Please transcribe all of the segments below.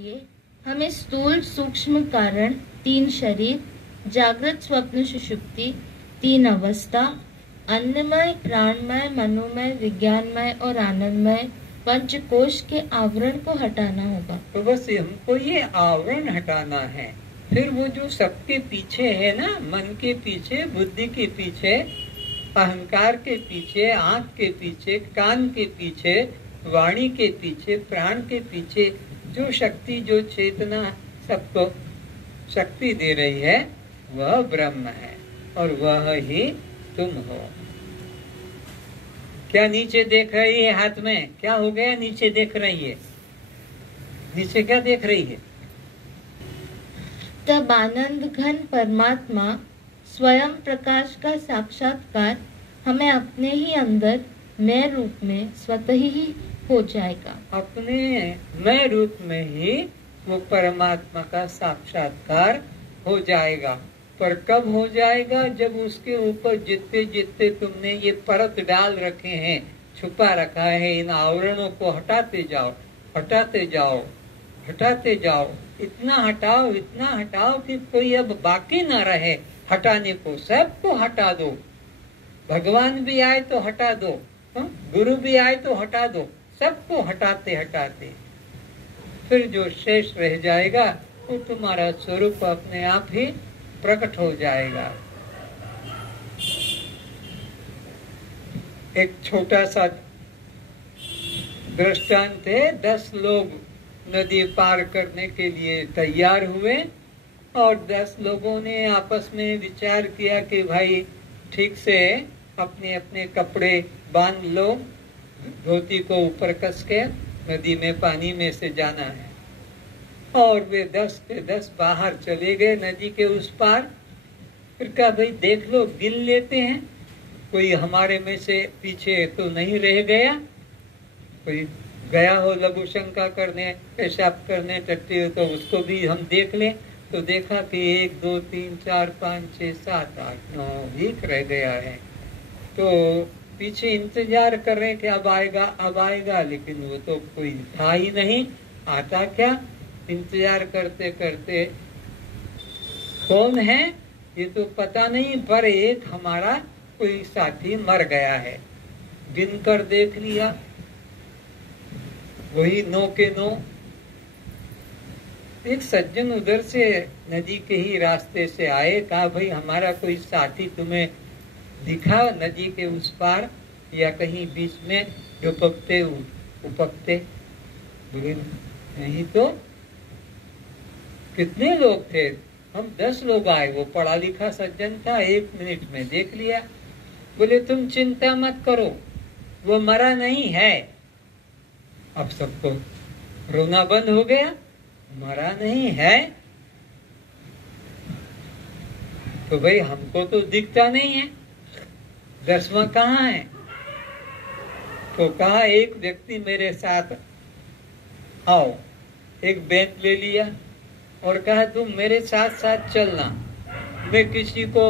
लिए हमें स्थूल सूक्ष्म कारण, 3 शरीर, जागृत स्वप्न सुषुप्ति, 3 अवस्था, अन्नमय, प्राणमय, मनोमय, विज्ञानमय और आनंदमय पंचकोश के आवरण को हटाना होगा। तो बस हमको ये आवरण हटाना है। फिर वो जो सबके पीछे है ना, मन के पीछे, बुद्धि के पीछे, अहंकार के पीछे, आंख के पीछे, कान के पीछे, वाणी के पीछे, प्राण के पीछे जो शक्ति, जो चेतना सबको शक्ति दे रही है, वह ब्रह्म है और वह ही तुम हो। क्या नीचे देख रही है? हाथ में क्या हो गया? नीचे देख रही है। नीचे क्या देख रही है? तब आनंद घन परमात्मा स्वयं प्रकाश का साक्षात्कार हमें अपने ही अंदर मैं रूप में स्वतः ही हो जाएगा। अपने मैं रूप में ही वो परमात्मा का साक्षात्कार हो जाएगा। पर कब हो जाएगा? जब उसके ऊपर जितने जितने तुमने ये परत डाल रखे हैं, छुपा रखा है, इन आवरणों को हटाते जाओ, हटाते जाओ, हटाते जाओ। इतना हटाओ कि कोई अब बाकी ना रहे हटाने को। सबको हटा दो। भगवान भी आए तो हटा दो, गुरु भी आए तो हटा दो। सबको हटाते हटाते फिर जो शेष रह जाएगा वो तुम्हारा स्वरूप अपने आप ही प्रकट हो जाएगा। एक छोटा सा दृष्टांत है। 10 लोग नदी पार करने के लिए तैयार हुए और 10 लोगों ने आपस में विचार किया कि भाई ठीक से अपने अपने कपड़े बांध लो, धोती को ऊपर कस के नदी में पानी में से जाना है। और वे 10 के 10 बाहर चले गए नदी के उस पार। फिर कहा भाई देख लो, गिन लेते हैं, कोई हमारे में से पीछे तो नहीं रह गया। कोई गया हो लघु शंका करने, पेशाब करने, टट्टी हो तो उसको भी हम देख लें। तो देखा कि 1 2 3 4 5 6 7 8 9 ही रह गया है। तो पीछे इंतजार कर रहे कि अब आएगा, लेकिन वो तो कोई था ही नहीं। आता क्या? इंतजार करते करते कौन है ये तो पता नहीं, पर एक हमारा कोई साथी मर गया है। गिन कर देख लिया, वही 9 के 9। एक सज्जन उधर से नदी के ही रास्ते से आए। कहा भाई हमारा कोई साथी तुम्हें दिखा नदी के उस पार या कहीं बीच में उपकते? नहीं तो। कितने लोग थे? हम 10 लोग आए। वो पढ़ा लिखा सज्जन था, 1 मिनट में देख लिया। बोले तुम चिंता मत करो, वो मरा नहीं है। अब सबको रोना बंद हो गया। मरा नहीं है तो भाई हमको तो दिखता नहीं है, 10वां कहाँ है? तो कहा एक व्यक्ति मेरे साथ आओ। एक बेंच ले लिया और कहा तुम मेरे साथ साथ चलना, मैं किसी को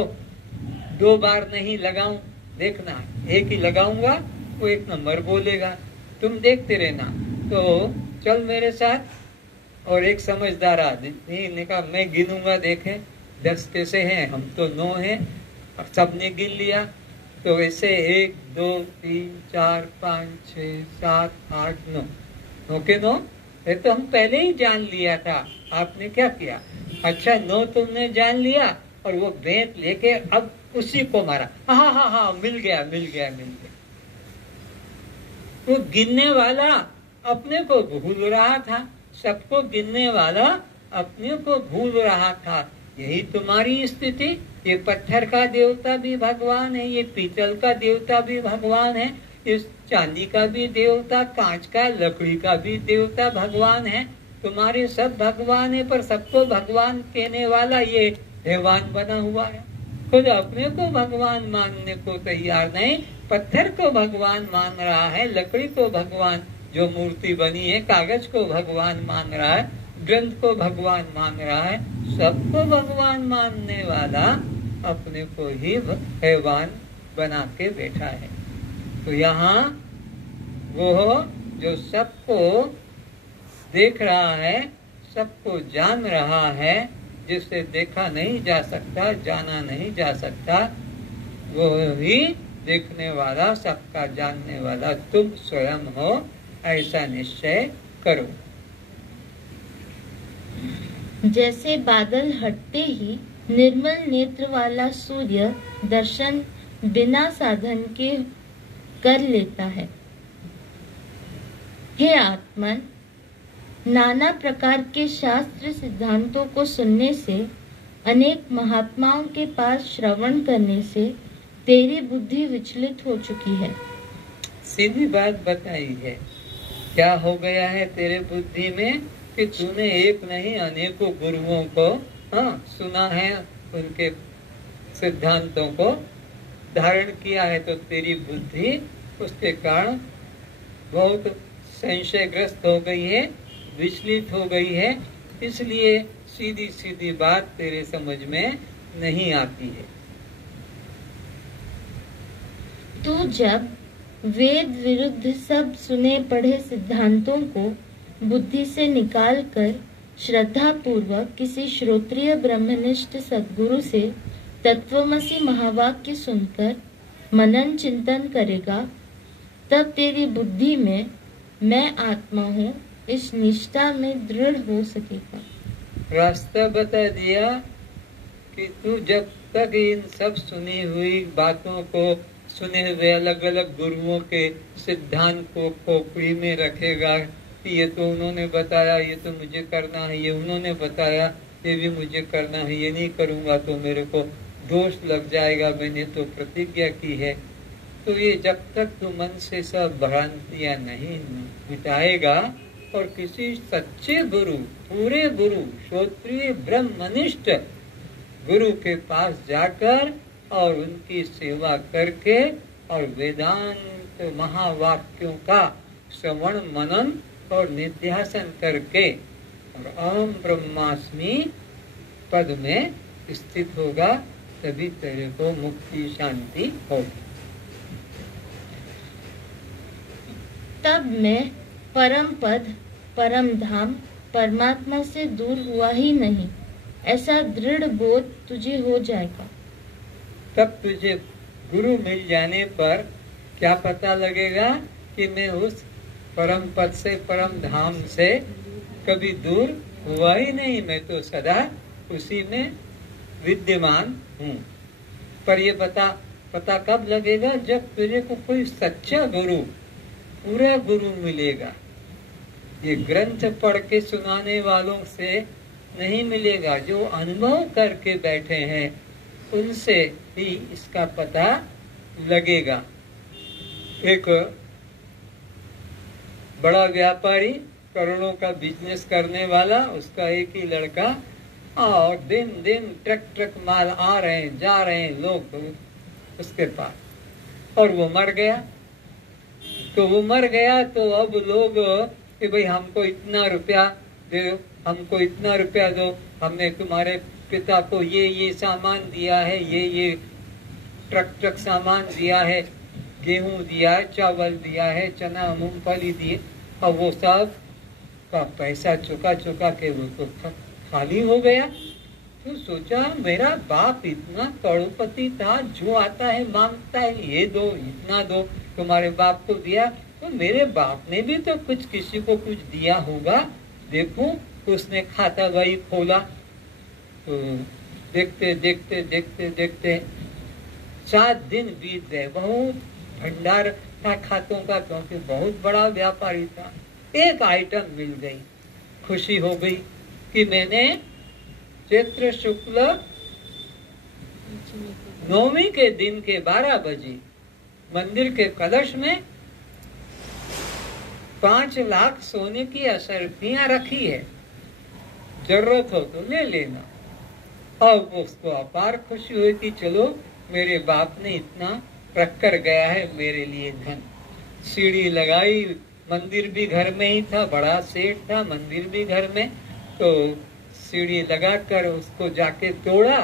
2 बार नहीं लगाऊं, देखना एक ही लगाऊंगा, वो 1 नंबर बोलेगा, तुम देखते रहना। तो चल मेरे साथ। और एक समझदार आदमी ने कहा मैं गिनूंगा, देखें 10 कैसे हैं, हम तो 9 हैं। सबने गिन लिया। तो ऐसे 1 2 3 4 5 6 7 8 9 9 के 9। ये तो हम पहले ही जान लिया था। आपने क्या किया? अच्छा 9 तुमने जान लिया और वो बेंत लेके अब उसी को मारा। हाँ मिल गया। वो गिनने वाला अपने को भूल रहा था, सबको गिनने वाला अपने को भूल रहा था। यही तुम्हारी स्थिति। ये पत्थर का देवता भी भगवान है, ये पीतल का देवता भी भगवान है, इस चांदी का भी देवता, कांच का, लकड़ी का भी देवता भगवान है। तुम्हारे सब भगवान है, पर सबको भगवान कहने वाला ये हैवान बना हुआ है। खुद अपने को भगवान मानने को तैयार नहीं, पत्थर को भगवान मान रहा है, लकड़ी को भगवान, जो मूर्ति बनी है, कागज को भगवान मान रहा है, ग्रंथ को भगवान मान रहा है। सबको भगवान मानने वाला अपने को ही हैवान बना के बैठा है। तो यहाँ वो जो सबको देख रहा है, सबको जान रहा है, जिसे देखा नहीं जा सकता, जाना नहीं जा सकता, वो ही देखने वाला, सबका जानने वाला तुम स्वयं हो, ऐसा निश्चय करो। जैसे बादल हटते ही निर्मल नेत्र वाला सूर्य दर्शन बिना साधन के कर लेता है। हे आत्मन, नाना प्रकार के शास्त्र सिद्धांतों को सुनने से, अनेक महात्माओं के पास श्रवण करने से तेरी बुद्धि विचलित हो चुकी है। सीधी बात बताई है। क्या हो गया है तेरे बुद्धि में कि तूने एक नहीं अनेकों गुरुओं को सुना है, उनके सिद्धांतों को धारण किया है, तो तेरी बुद्धि उसके कारण बहुत संशयग्रस्त हो गई है, विचलित हो गई है। इसलिए सीधी सीधी बात तेरे समझ में नहीं आती है। तू जब वेद विरुद्ध सब सुने पढ़े सिद्धांतों को बुद्धि से निकालकर श्रद्धा पूर्वक किसी श्रोत्रिय ब्रह्मनिष्ठ सद्गुरु से तत्वमसि महावाक्य सुनकर मनन चिंतन करेगा, तब तेरी बुद्धि में मैं आत्मा हूँ इस निष्ठा में दृढ़ हो सकेगा। रास्ता बता दिया कि तू जब तक इन सब सुनी हुई बातों को, सुने हुए अलग अलग गुरुओं के सिद्धांत को खोपड़ी में रखेगा कि ये तो उन्होंने बताया, ये तो मुझे करना है, ये उन्होंने बताया, ये भी मुझे करना है, ये नहीं करूँगा तो मेरे को दोष लग जाएगा, मैंने तो प्रतिज्ञा की है। तो ये जब तक तू मन से सब भ्रांतियां नहीं मिटाएगा और किसी सच्चे गुरु, पूरे गुरु, श्रोत्रिय ब्रह्मनिष्ठ गुरु के पास जाकर और उनकी सेवा करके और वेदांत महावाक्यों का श्रवण मनन और निध्यासन करके और अहम ब्रह्मास्मि पद में स्थित होगा, तभी तेरे को मुक्ति शांति होगी। तब मैं परम पद, परम धाम, परमात्मा से दूर हुआ ही नहीं, ऐसा दृढ़ बोध तुझे हो जाएगा। तब तुझे गुरु मिल जाने पर क्या पता लगेगा कि मैं उस परम पद से, परम धाम से कभी दूर हुआ ही नहीं, मैं तो सदा उसी में विद्यमान हूँ। पर ये पता कब लगेगा? जब तुझे को कोई सच्चा गुरु, पूरा गुरु मिलेगा। ये ग्रंथ पढ़ के सुनाने वालों से नहीं मिलेगा, जो अनुभव करके बैठे हैं उनसे ही इसका पता लगेगा। एक बड़ा व्यापारी, करोड़ों का बिजनेस करने वाला, उसका एक ही लड़का, और दिन दिन ट्रक माल आ रहे हैं, जा रहे हैं लोग उसके पास, और वो मर गया। तो अब लोग कि भाई हमको इतना रुपया दे दो, हमको इतना रुपया दो, हमने तुम्हारे पिता को ये सामान दिया है, ये ट्रक सामान दिया है, गेहूं दिया है, चावल दिया है, चना मूंगफली दिए, और वो सब का पैसा चुका के वो तो खाली हो गया। तो सोचा मेरा बाप इतना करोड़पति था, जो आता है मांगता है ये दो, इतना दो, तुम्हारे बाप को दिया, तो मेरे बाप ने भी तो कुछ किसी को कुछ दिया होगा। देखो उसने खाता वही खोला, तो देखते 7 दिन बीत गए। बहुत भंडार था खातों का, क्योंकि बहुत बड़ा व्यापारी था। एक आइटम मिल गई, खुशी हो गई कि मैंने चैत्र शुक्ल 9वीं के दिन के 12 बजे मंदिर के कलश में 5 लाख सोने की अशर्फियां रखी है, जरूरत हो तो ले लेना। और उसको अपार खुशी हुई कि चलो मेरे बाप ने इतना रख कर गया है मेरे लिए धन। सीढ़ी लगाई, मंदिर भी घर में ही था, बड़ा सेठ था, मंदिर भी घर में, तो सीढ़ी लगाकर उसको जाके तोड़ा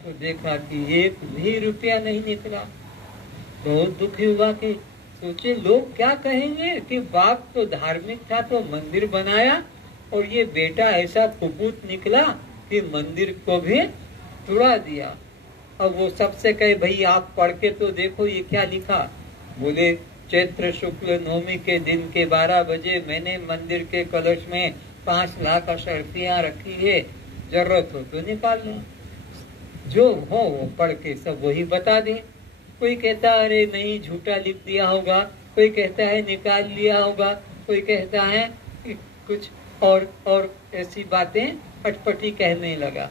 तो देखा कि 1 भी रुपया नहीं निकला। बहुत दुखी हुआ कि सोचे लोग क्या कहेंगे कि बाप तो धार्मिक था तो मंदिर बनाया, और ये बेटा ऐसा कुपूत निकला कि मंदिर को भी तुड़ा दिया। अब वो सबसे कहे भाई आप पढ़ के तो देखो ये क्या लिखा। बोले चैत्र शुक्ल नवमी के दिन के 12 बजे मैंने मंदिर के कलश में 5 लाख अशर्फियां रखी है, जरूरत हो तो निकाल लो। जो हो वो पढ़ के सब वही बता दे। कोई कहता है अरे नहीं झूठा लिख दिया होगा, कोई कहता है निकाल लिया होगा, कोई कहता है कि कुछ और ऐसी बातें अटपटी कहने लगा।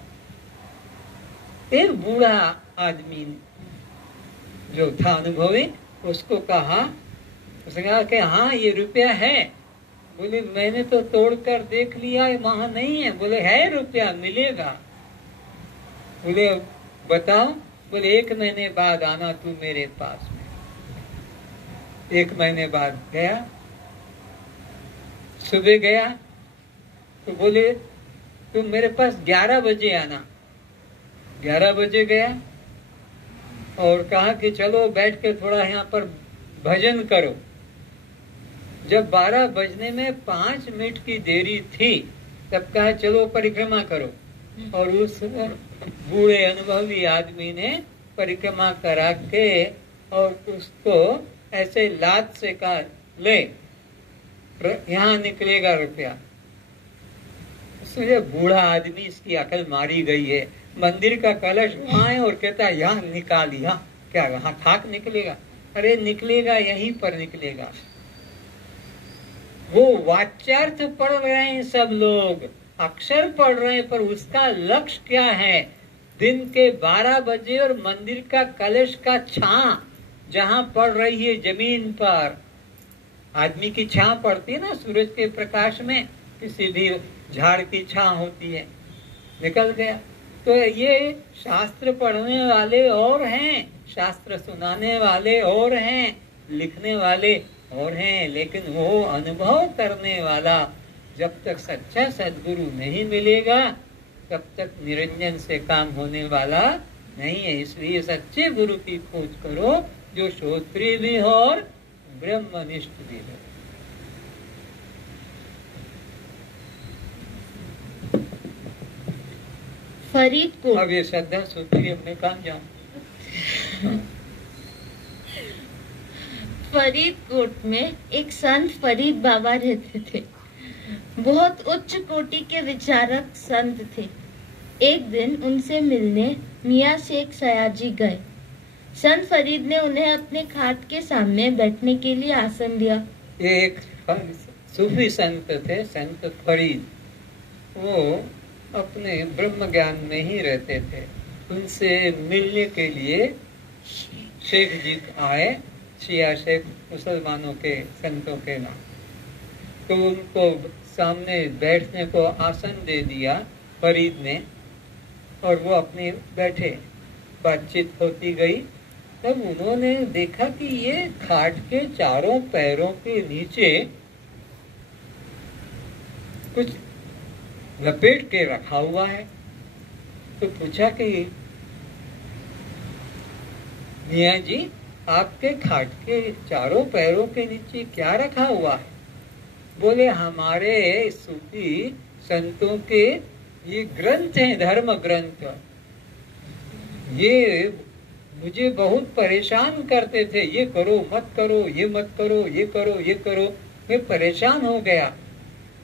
एक बूढ़ा आदमी जो था अनुभवी, उसको कहा, उसने कहा कि हाँ ये रुपया है। बोले मैंने तो तोड़कर देख लिया वहां नहीं है। बोले है रुपया, मिलेगा। बोले बताओ। बोले 1 महीने बाद आना तू मेरे पास में। 1 महीने बाद गया, सुबह गया तो बोले तुम मेरे पास 11 बजे आना। 11 बजे गया और कहा कि चलो बैठ के थोड़ा यहाँ पर भजन करो। जब 12 बजने में 5 मिनट की देरी थी तब कहा चलो परिक्रमा करो। और उस बूढ़े अनुभवी आदमी ने परिक्रमा करा के और उसको ऐसे लात से कहा ले यहाँ निकलेगा रुपया। बूढ़ा आदमी, इसकी अकल मारी गई है। मंदिर का कलश वहां है और कहता है यहाँ निकाल, यहाँ क्या वहां खाक निकलेगा? अरे निकलेगा, यहीं पर निकलेगा। वो वाच्यार्थ पढ़ रहे हैं, सब लोग अक्षर पढ़ रहे हैं, पर उसका लक्ष्य क्या है? दिन के 12 बजे और मंदिर का कलश का छां जहां पड़ रही है जमीन पर, आदमी की छां पड़ती है ना सूरज के प्रकाश में, किसी भी झाड़ की छां होती है, निकल गया। तो ये शास्त्र पढ़ने वाले और हैं, शास्त्र सुनाने वाले और हैं, लिखने वाले और हैं, लेकिन वो अनुभव करने वाला जब तक सच्चा सद्गुरु नहीं मिलेगा तब तक निरंजन से काम होने वाला नहीं है। इसलिए सच्चे गुरु की खोज करो जो श्रोत्रिय भी हो और ब्रह्मनिष्ठ भी हो। फरीदकोट। अब ये श्रद्धा सूत्री अपने काम जाओ। फरीदकोट में एक संत फरीद बाबा रहते थे। बहुत उच्च कोटि के विचारक संत थे। एक दिन उनसे मिलने मियाँ शेख सयाजी गए। संत फरीद ने उन्हें अपने खाट के सामने बैठने के लिए आसन दिया। ये एक सूफी संत थे, संत फरीद। वो अपने ब्रह्म ज्ञान में ही रहते थे। उनसे मिलने के लिए शेख जी आए, शिया शेख मुसलमानों के संतों के नाम। तो उनको सामने बैठने को आसन दे दिया फरीद ने, और वो अपने बैठे, बातचीत होती गई। तब उन्होंने देखा कि ये खाट के चारों पैरों के नीचे कुछ लपेट के रखा हुआ है। तो पूछा कि मियाँ जी आपके खाट के चारों पैरों के नीचे क्या रखा हुआ है? बोले हमारे सूफी संतों के ये ग्रंथ हैं, धर्म ग्रंथ। ये मुझे बहुत परेशान करते थे, ये करो मत करो, ये मत करो, ये करो ये करो। मैं परेशान हो गया।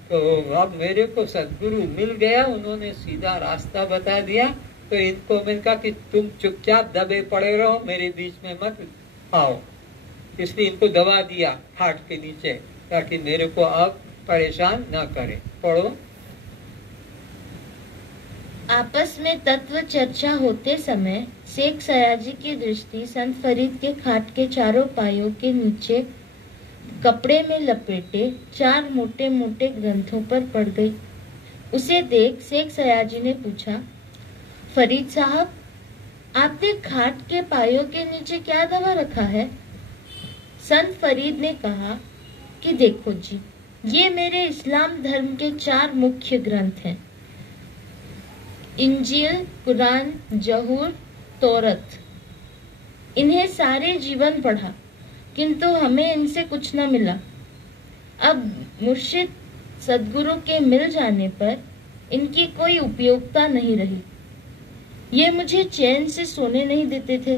तो अब मेरे को सद्गुरु मिल गया, उन्होंने सीधा रास्ता बता दिया। तो इनको मैंने कहा कि तुम चुपचाप दबे पड़े रहो, मेरे बीच में मत आओ। इसलिए इनको दबा दिया खाट के नीचे, ताकि मेरे को अब परेशान न करे। पढ़ो। आपस में तत्व चर्चा होते समय शेख सयाजी की दृष्टि संत फरीद के खाट के चारों पायों के नीचे कपड़े में लपेटे 4 मोटे मोटे ग्रंथों पर पड़ गई। उसे देख शेख सयाजी ने पूछा, फरीद साहब आपने खाट के पायों के नीचे क्या दबा रखा है? संत फरीद ने कहा कि देखो जी, ये मेरे इस्लाम धर्म के 4 मुख्य ग्रंथ हैं, इंजील, कुरान, जहूर, तौरत। इन्हें सारे जीवन पढ़ा, किंतु हमें इनसे कुछ न मिला। अब मुर्शिद सद्गुरु के मिल जाने पर इनकी कोई उपयोगिता नहीं रही। ये मुझे चैन से सोने नहीं देते थे,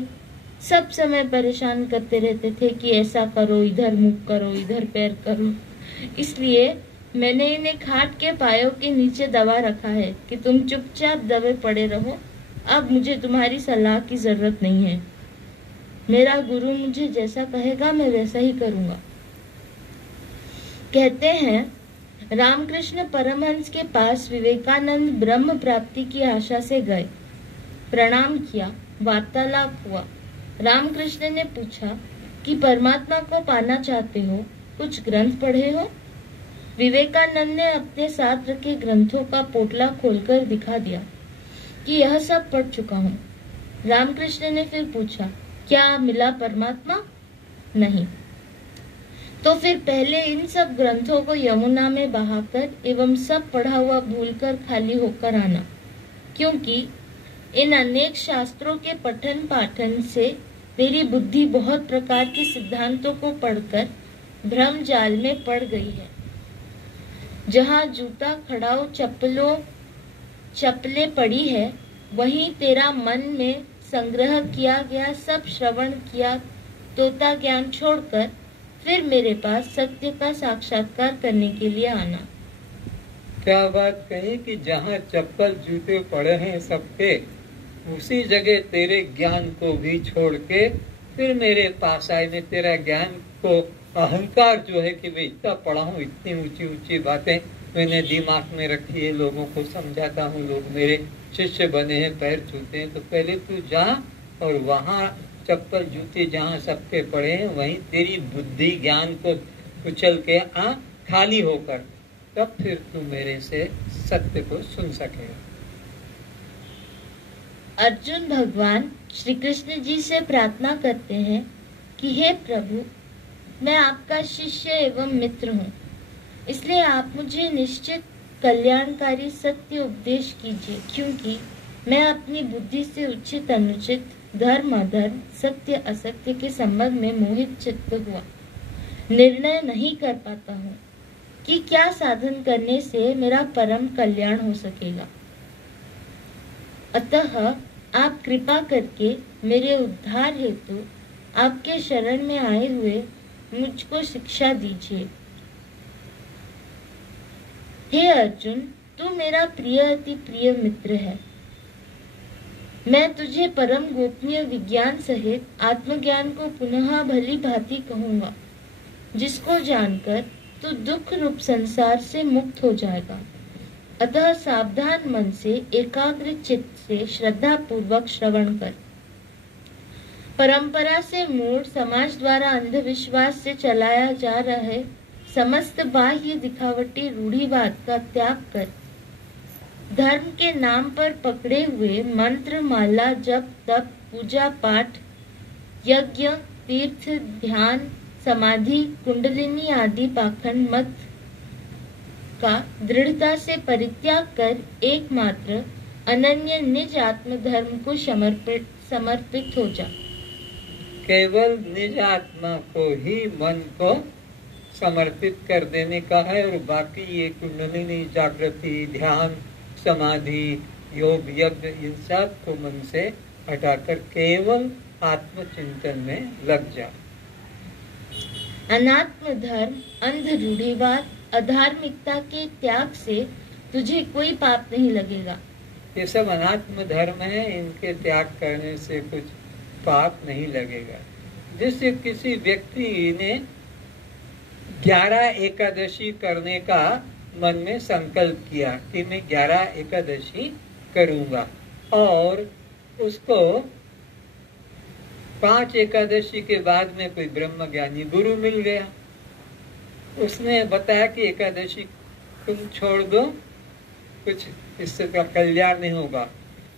सब समय परेशान करते रहते थे कि ऐसा करो, इधर मुख करो, इधर पैर करो। इसलिए मैंने इन्हें खाट के पायों के नीचे दबा रखा है कि तुम चुपचाप दबे पड़े रहो, अब मुझे तुम्हारी सलाह की जरूरत नहीं है। मेरा गुरु मुझे जैसा कहेगा मैं वैसा ही करूंगा। कहते हैं रामकृष्ण परमहंस के पास विवेकानंद ब्रह्म प्राप्ति की आशा से गए, प्रणाम किया, वार्तालाप हुआ। रामकृष्ण ने पूछा कि परमात्मा को पाना चाहते हो, कुछ ग्रंथ पढ़े हो? विवेकानंद ने अपने साथ रखे ग्रंथों का पोटला खोलकर दिखा दिया कि यह सब पढ़ चुका हूँ। रामकृष्ण ने फिर पूछा, क्या मिला परमात्मा? नहीं। तो फिर पहले इन सब ग्रंथों को यमुना में बहाकर एवं सब पढ़ा हुआ भूलकर खाली होकर आना, क्योंकि इन अनेक शास्त्रों के पठन पाठन से मेरी बुद्धि बहुत प्रकार के सिद्धांतों को पढ़कर भ्रम जाल में पड़ गई है। जहाँ जूता खड़ाऊ चप्पलें पड़ी है, वहीं तेरा मन में संग्रह किया गया सब श्रवण किया तोता ज्ञान छोड़कर फिर मेरे पास सत्य का साक्षात्कार करने के लिए आना। क्या बात कही कि जहाँ चप्पल जूते पड़े हैं सबके, उसी जगह तेरे ज्ञान को भी छोड़ के फिर मेरे पास आए। मैं तेरा ज्ञान को, अहंकार जो है कि मैं इतना पढ़ा हूँ, इतनी ऊंची ऊंची बातें मैंने दिमाग में रखी है, लोगों को समझाता हूँ, लोग मेरे शिष्य बने हैं, पैर छूते हैं। तो पहले तू जा और वहाँ चप्पल जूते जहाँ सबके पड़े हैं वहीं तेरी बुद्धि ज्ञान को उछल के खाली होकर, तब फिर तू मेरे से सत्य को सुन सकेगा। अर्जुन भगवान श्री कृष्ण जी से प्रार्थना करते हैं कि हे प्रभु, मैं आपका शिष्य एवं मित्र हूँ, इसलिए आप मुझे निश्चित कल्याणकारी सत्य उपदेश कीजिए, क्योंकि मैं अपनी बुद्धि से उचित अनुचित, धर्म अधर्म, सत्य असत्य के संबंध में मोहित चित्त हुआ निर्णय नहीं कर पाता हूँ कि क्या साधन करने से मेरा परम कल्याण हो सकेगा। अतः आप कृपा करके मेरे उद्धार हेतु आपके शरण में आए हुए मुझको शिक्षा दीजिए। हे अर्जुन, तू मेरा प्रिय अति प्रिय मित्र है। मैं तुझे परम गोपनीय विज्ञान सहित आत्मज्ञान को पुनः भली भांति कहूंगा, जिसको जानकर तू दुख रूप संसार से मुक्त हो जाएगा। अतः सावधान मन से एकाग्र चित्त से श्रद्धा पूर्वक श्रवण कर। परंपरा से मूढ़ समाज द्वारा अंधविश्वास से चलाया जा रहे समस्त बाह्य दिखावटी रूढ़िवाद का त्याग कर धर्म के नाम पर पकड़े हुए मंत्र माला जप तप पूजा पाठ यज्ञ तीर्थ ध्यान समाधि कुंडलिनी आदि पाखंड मत का दृढ़ता से परित्याग कर एकमात्र अनन्य निज आत्म धर्म को समर्पित हो जा। केवल निज आत्मा को ही मन को समर्पित कर देने का है, और बाकी ये कुंडलिनी जागृति ध्यान समाधि योग यज्ञ इन सब को मन से हटाकर केवल आत्मचिंतन में लग जा। अनात्म धर्म अंध रूढ़िवाद अधार्मिकता के त्याग से तुझे कोई पाप नहीं लगेगा। ये सब अनात्म धर्म है, इनके त्याग करने से कुछ पाप नहीं लगेगा। जैसे किसी व्यक्ति ने 11 एकादशी करने का मन में संकल्प किया कि मैं 11 एकादशी करूंगा, और उसको 5 एकादशी के बाद में कोई ब्रह्म ज्ञानी गुरु मिल गया। उसने बताया कि एकादशी तुम छोड़ दो, कुछ इससे का कल्याण नहीं होगा।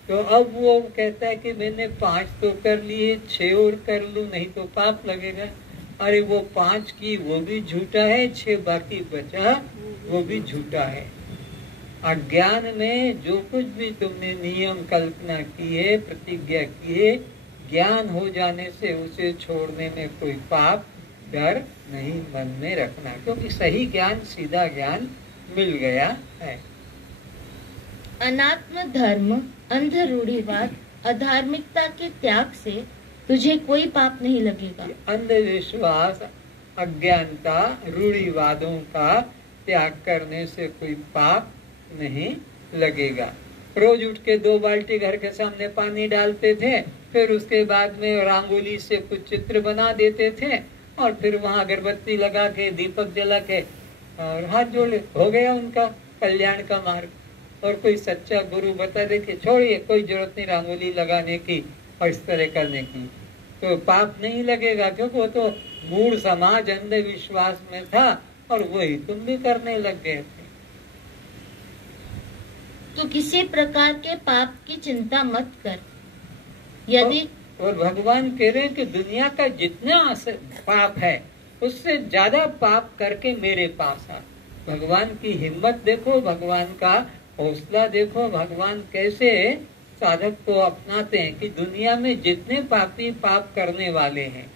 तो अब वो कहता है कि मैंने 5 तो कर लिए, 6 और कर लूं, नहीं तो पाप लगेगा। अरे वो 5 की वो भी झूठा है, 6 बाकी बचा वो भी झूठा है। अज्ञान में जो कुछ भी तुमने नियम कल्पना की है, प्रतिज्ञा की है, ज्ञान हो जाने से उसे छोड़ने में कोई पाप डर नहीं मन में रखना, क्योंकि सही ज्ञान सीधा ज्ञान मिल गया है। अनात्म धर्म, अंध रूढ़िवाद, अधार्मिकता के त्याग से तुझे कोई पाप नहीं लगेगा। अंधविश्वास, अज्ञानता, रूढ़िवादों का त्याग करने से कोई पाप नहीं लगेगा। रोज उठ के 2 बाल्टी घर के सामने पानी डालते थे, फिर उसके बाद में रंगोली से कुछ चित्र बना देते थे और फिर वहां अगरबत्ती लगा के दीपक जला के और हाथ जोड़े, हो गया उनका कल्याण का मार्ग। और कोई सच्चा गुरु बता दे कि छोड़िए, कोई जरूरत नहीं रंगोली लगाने की और इस तरह करने की, तो पाप नहीं लगेगा, क्योंकि वो तो मूल समाज अंधविश्वास में था और वही तुम भी करने लग गए थे। तो किसी प्रकार के पाप की चिंता मत कर। यदि और भगवान कह रहे हैं कि दुनिया का जितना पाप है उससे ज्यादा पाप करके मेरे पास आ। भगवान की हिम्मत देखो, भगवान का हौसला देखो, भगवान कैसे साधक को अपनाते हैं कि दुनिया में जितने पापी पाप करने वाले हैं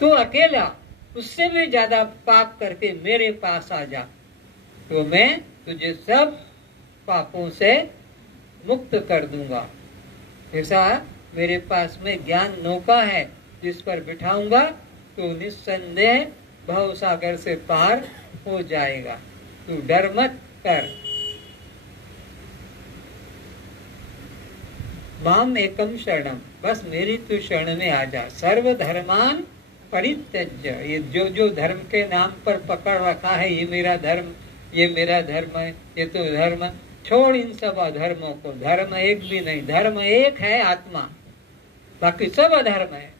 तो अकेला उससे भी ज्यादा पाप करके मेरे पास आ जा, तो मैं तुझे सब पापों से मुक्त कर दूंगा। ऐसा मेरे पास में ज्ञान नौका है जिस पर बिठाऊंगा तो निस्संदेह भव सागर से पार हो जाएगा। तू डर मत कर। माम एकम शरणम, बस मेरी तू शरण में आ जा। सर्व धर्मान परित्यज्य, ये जो धर्म के नाम पर पकड़ रखा है, ये मेरा धर्म, ये मेरा धर्म है, ये तो धर्म, छोड़ इन सब अधर्मों को। धर्म एक भी नहीं, धर्म एक है आत्मा, बाकी सब अधर्म है।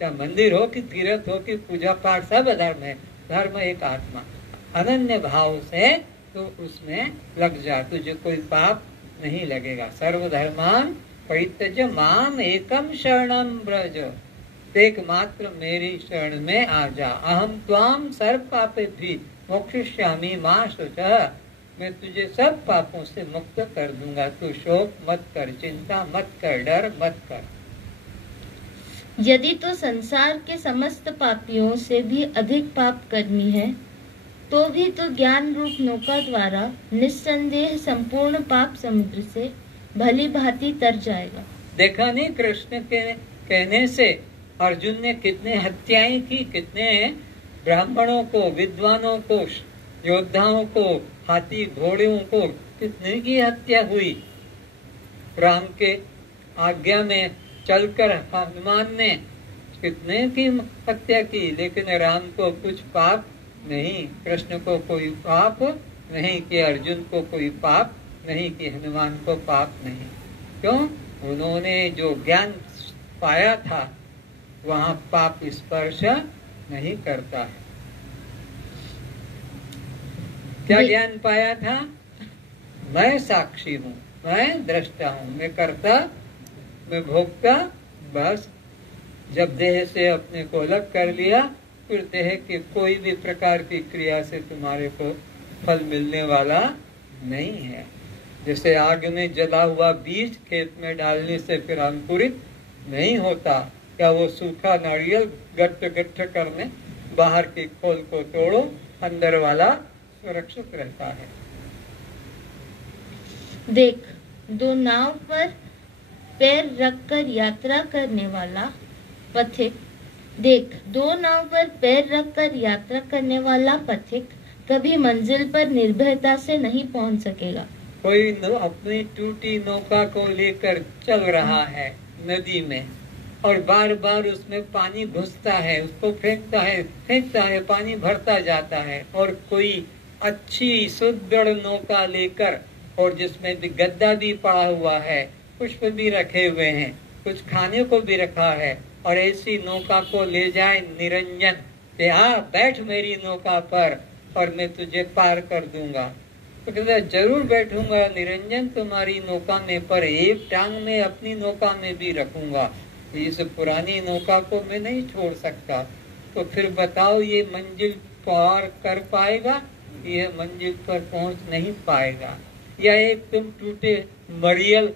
चाहे मंदिर हो कि तीर्थ हो कि पूजा पाठ, सब अधर्म है। धर्म एक आत्मा। अनन्य भाव से तो उसमें लग जा, तुझे कोई पाप नहीं लगेगा। सर्वधर्मान परित्यज्य माम एकम शरणम ब्रज, एकमात्र मेरी शरण में आ जा। अहम त्वाम सर्व पापेभ्यः मोक्षयिष्यामि मा शुचः, मैं तुझे सब पापों से मुक्त कर दूंगा। तू शोक मत कर, चिंता मत कर, डर मत कर। यदि तो संसार के समस्त पापियों से भी अधिक पाप कर्मी है, तो भी तो ज्ञान रूप नौका द्वारा निस्संदेह संपूर्ण पाप समुद्र से भली भांति तर जाएगा। देखा नहीं कृष्ण के कहने से अर्जुन ने कितने हत्याएं की, कितने ब्राह्मणों को, विद्वानों को, योद्धाओं को, हाथी घोड़ों को, कितने की हत्या हुई। राम के आज्ञा में चलकर हनुमान ने कितने की हत्या की, लेकिन राम को कुछ पाप नहीं, कृष्ण को कोई पाप नहीं कि, अर्जुन को कोई पाप नहीं कि, हनुमान को पाप नहीं। क्यों? उन्होंने जो ज्ञान पाया था वहाँ पाप स्पर्श नहीं करता है। क्या ज्ञान पाया था? मैं साक्षी हूँ, मैं दृष्टा हूँ, मैं कर्ता, मैं भोक्ता। बस जब देह से अपने को अलग कर लिया, फिर देह की कोई भी प्रकार की क्रिया से तुम्हारे को फल मिलने वाला नहीं है। जैसे आग में जला हुआ बीज खेत में डालने से फिर अंकुरित नहीं होता, क्या वो सूखा नारियल गट्ठ करने बाहर की खोल को तोड़ो, अंदर वाला सुरक्षित रहता है। देख, दो नाव पर पैर रखकर यात्रा करने वाला पथिक कभी मंजिल पर निर्भयता से नहीं पहुंच सकेगा। कोई अपनी टूटी नौका को लेकर चल रहा है नदी में और बार बार उसमें पानी घुसता है, उसको फेंकता है, पानी भरता जाता है। और कोई अच्छी सुदृढ़ नौका लेकर, और जिसमें भी गद्दा भी पड़ा हुआ है, पुष्प भी रखे हुए हैं, कुछ खाने को भी रखा है, और ऐसी नौका को ले जाए निरंजन कि हाँ बैठ मेरी नौका पर और मैं तुझे पार कर दूंगा, तो कहता जरूर बैठूंगा निरंजन तुम्हारी नौका में, पर एक टांग में अपनी नौका में भी रखूंगा, इस पुरानी नौका को मैं नहीं छोड़ सकता। तो फिर बताओ ये मंजिल पार कर पाएगा? ये मंजिल पर पहुंच नहीं पाएगा। या एक तुम टूटे मरियल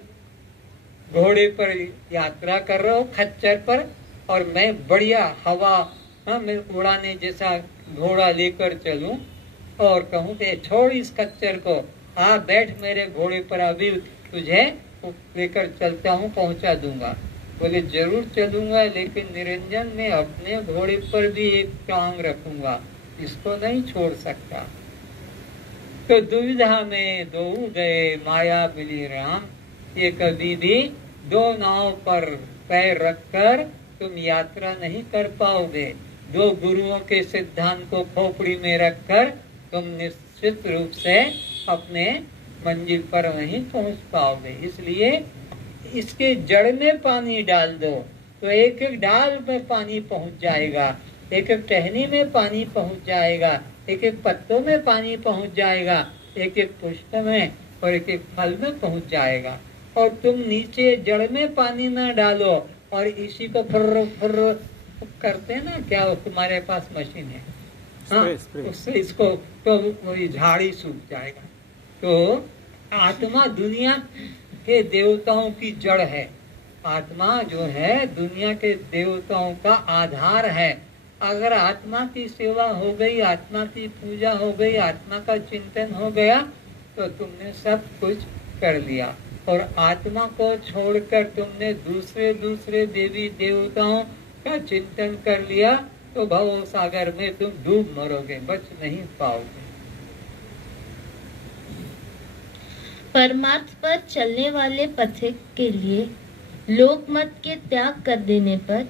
घोड़े पर यात्रा कर रहे हो, खच्चर पर, और मैं बढ़िया हवा मैं उड़ाने जैसा घोड़ा लेकर चलूं और कहूँ कि छोड़ इस खच्चर को, आ बैठ मेरे घोड़े पर, अभी तुझे लेकर चलता हूँ, पहुँचा दूंगा। बोले जरूर चलूंगा, लेकिन निरंजन में अपने घोड़े पर भी एक टांग रखूंगा, इसको नहीं छोड़ सकता। तो दुविधा में दो गए माया मिली राम, ये कभी भी दो नाव पर पैर रखकर तुम यात्रा नहीं कर पाओगे। दो गुरुओं के सिद्धांत को खोपड़ी में रखकर तुम निश्चित रूप से अपने मंजिल पर नहीं पहुंच पाओगे। इसलिए इसके जड़ में पानी डाल दो तो एक एक डाल में पानी पहुंच जाएगा, एक एक टहनी में पानी पहुंच जाएगा, एक एक पत्तों में पानी पहुंच जाएगा, एक एक पुष्प में और एक एक फल में पहुंच जाएगा। और तुम नीचे जड़ में पानी न डालो और इसी को फुर्र फुर्र करते हैं ना, क्या तुम्हारे पास मशीन है, हाँ, उससे इसको तो झाड़ी सूख जाएगा। तो आत्मा दुनिया के देवताओं की जड़ है, आत्मा जो है दुनिया के देवताओं का आधार है। अगर आत्मा की सेवा हो गई, आत्मा की पूजा हो गई, आत्मा का चिंतन हो गया तो तुमने सब कुछ कर लिया। और आत्मा को छोड़कर तुमने दूसरे दूसरे देवी देवताओं का चिंतन कर लिया तो भव सागर में तुम डूब मरोगे, बच नहीं पाओगे। परमार्थ पर चलने वाले पथिक के लिए लोकमत के त्याग कर देने पर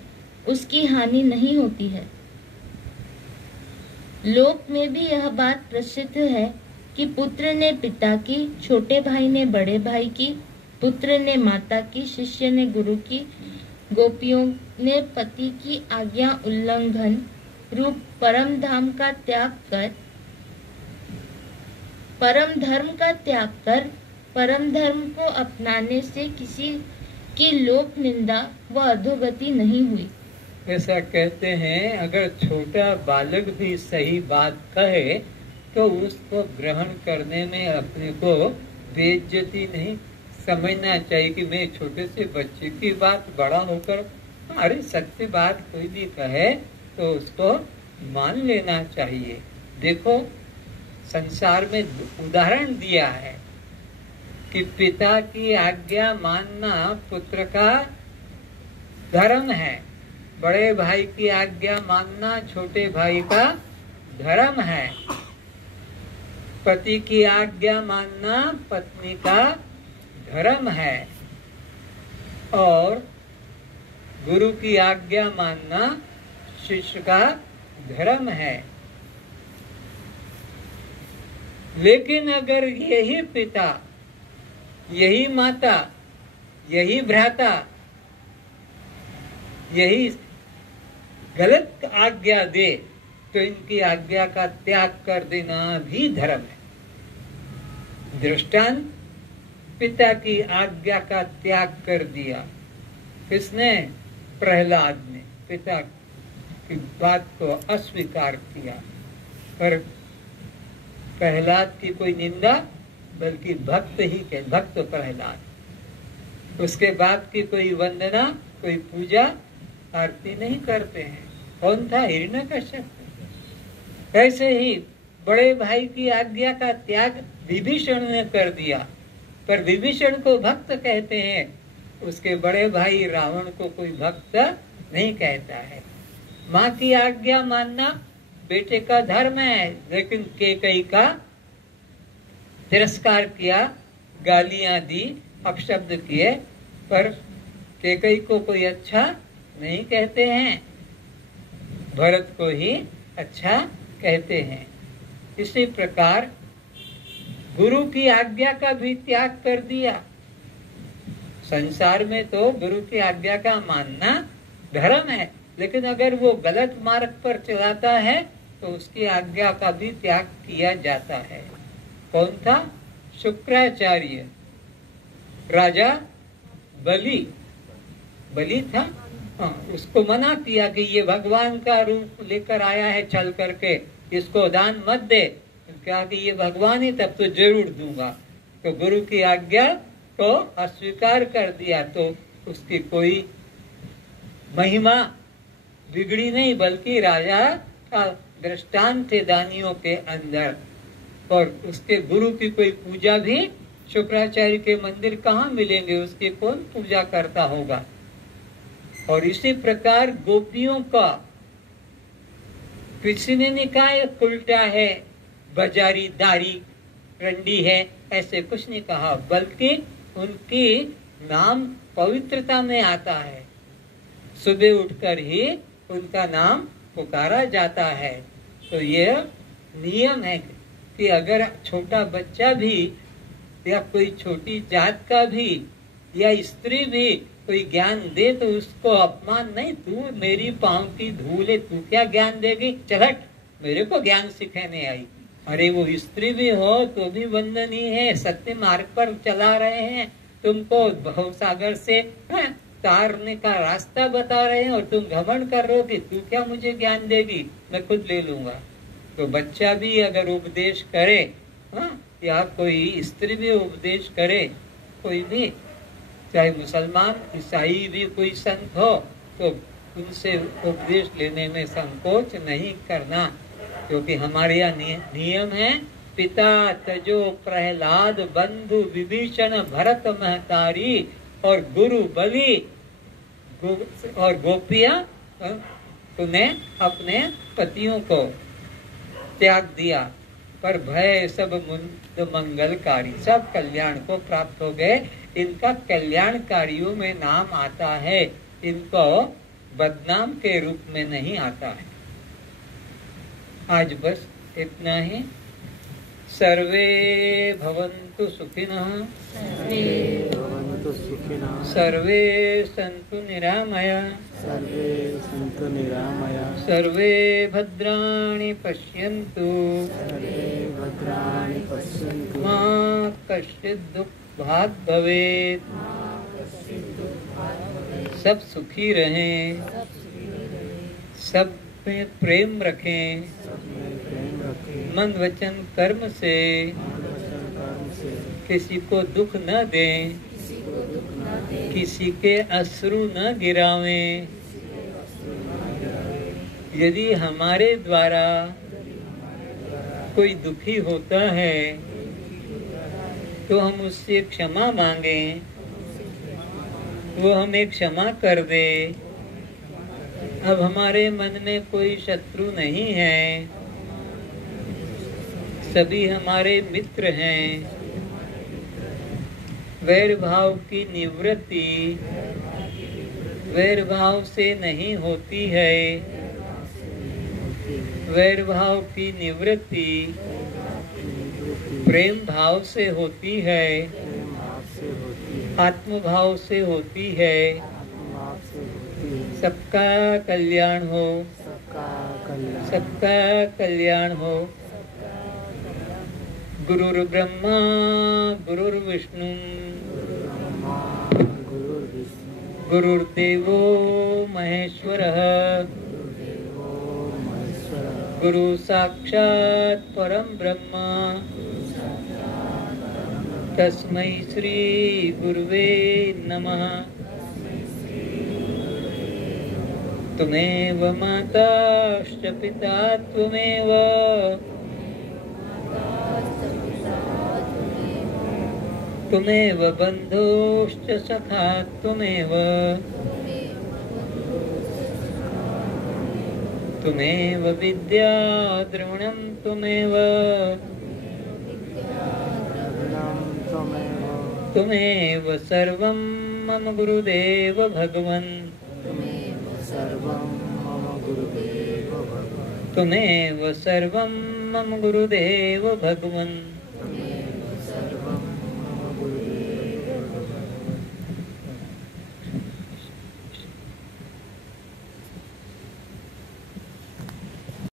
उसकी हानि नहीं होती है। लोक में भी यह बात प्रसिद्ध है कि पुत्र ने पिता की, छोटे भाई ने बड़े भाई की, पुत्र ने माता की, शिष्य ने गुरु की, गोपियों ने पति की आज्ञा उल्लंघन रूप परम धर्म का त्याग कर परम धर्म को अपनाने से किसी की लोक निंदा व अधोगति नहीं हुई। ऐसा कहते हैं, अगर छोटा बालक भी सही बात कहे तो उसको ग्रहण करने में अपने को बेइज्जती नहीं समझना चाहिए कि मैं छोटे से बच्चे की बात बड़ा होकर, अरे सत्य बात कोई भी कहे तो उसको मान लेना चाहिए। देखो संसार में उदाहरण दिया है कि पिता की आज्ञा मानना पुत्र का धर्म है, बड़े भाई की आज्ञा मानना छोटे भाई का धर्म है, पति की आज्ञा मानना पत्नी का धर्म है, और गुरु की आज्ञा मानना शिष्य का धर्म है। लेकिन अगर यही पिता, यही माता, यही भ्राता यही गलत आज्ञा दे तो इनकी आज्ञा का त्याग कर देना भी धर्म है। दृष्टांत, पिता की आज्ञा का त्याग कर दिया, किसने? प्रहलाद ने पिता की बात को अस्वीकार किया। पर प्रहलाद की कोई निंदा, बल्कि भक्त ही के भक्त प्रहलाद। उसके बाद की कोई वंदना, कोई पूजा आरती नहीं करते हैं। कौन था? हिरण्यकश्यप। ऐसे ही बड़े भाई की आज्ञा का त्याग विभीषण ने कर दिया, पर विभीषण को भक्त कहते हैं, उसके बड़े भाई रावण को कोई भक्त नहीं कहता है। माँ की आज्ञा मानना बेटे का धर्म है, लेकिन कैकेयी का तिरस्कार किया, गालियां दी, अपशब्द किए, पर कैकेयी को कोई अच्छा नहीं कहते हैं, भरत को ही अच्छा कहते हैं। इसी प्रकार गुरु की आज्ञा का भी त्याग कर दिया। संसार में तो गुरु की आज्ञा का मानना धर्म है, लेकिन अगर वो गलत मार्ग पर चलाता है तो उसकी आज्ञा का भी त्याग किया जाता है। कौन था? शुक्राचार्य। राजा बलि था, उसको मना किया कि ये भगवान का रूप लेकर आया है छल करके, इसको दान मत दे। क्या कि ये भगवान ही, तब तो जरूर दूंगा। तो गुरु की आज्ञा को अस्वीकार कर दिया, तो उसकी कोई महिमा बिगड़ी नहीं, बल्कि राजा का दृष्टांत थे दानियों के अंदर। और उसके गुरु की कोई पूजा भी, शुक्राचार्य के मंदिर कहाँ मिलेंगे, उसकी कौन पूजा करता होगा। और इसी प्रकार गोपियों का किसी ने नहीं कहा ये उल्टा है, बाजारी दारी रंडी है, ऐसे कुछ नहीं कहा, बल्कि उनकी नाम पवित्रता में आता है। सुबह उठकर ही उनका नाम पुकारा जाता है। तो यह नियम है कि अगर छोटा बच्चा भी या कोई छोटी जात का भी या स्त्री भी कोई ज्ञान दे तो उसको अपमान नहीं, तू मेरी पाँव की धूल है, तू क्या ज्ञान देगी, चल हट, मेरे को ज्ञान सिखाने आई। अरे वो स्त्री भी हो तो भी वंदनीय है, सत्य मार्ग पर चला रहे हैं, तुमको भवसागर से तारने का रास्ता बता रहे हैं और तुम घमंड कर रहे हो कि तू क्या मुझे ज्ञान देगी, मैं खुद ले लूंगा। तो बच्चा भी अगर उपदेश करे, या कोई स्त्री भी उपदेश करे, कोई भी चाहे मुसलमान ईसाई भी कोई संत हो, तो उनसे उपदेश लेने में संकोच नहीं करना, क्योंकि हमारे यहाँ नियम है, पिता तजो प्रहलाद बंधु विभीषण भरत महतारी और गुरु बलि और गोपियां तूने अपने पतियों को त्याग दिया, पर भय सब मुंद मंगलकारी, सब कल्याण को प्राप्त हो गए। इनका कल्याणकारियों में नाम आता है, इनको बदनाम के रूप में नहीं आता है। आज बस इतना ही। सर्वे भवन्तु सुखिनः, सर्वे सन्तु निरामया, सर्वे भद्राणि पश्यन्तु, मा कश्चित् दुःखभाग् भवेत्। सब सुखी रहें, सब में प्रेम रखें, मन वचन कर्म से किसी को दुख न दें, किसी के अश्रु न गिरावें। यदि हमारे द्वारा कोई दुखी होता है तो हम उससे क्षमा मांगें, वो हमें क्षमा कर दे। अब हमारे मन में कोई शत्रु नहीं है, सभी हमारे मित्र हैं। वैर भाव की निवृत्ति वैर भाव से नहीं होती है, वैर भाव की निवृत्ति प्रेम भाव से होती है, आत्म भाव से होती है। सबका कल्याण हो, सबका कल्याण हो। गुरुर् ब्रह्मा गुरुर्विष्णु गुरुर्देवो महेश्वरः, गुरु साक्षात् परं ब्रह्म, तस्मै श्री गुरुवे नमः। त्वमेव माताश्च पिता त्वमेव, त्वमेव बन्धुश्च सखा त्वमेव, त्वमेव विद्या द्रविणं त्वमेव, त्वमेव सर्वं मम गुरुदेव भगवन्, त्वमेव सर्वं मम गुरुदेव भगवन्।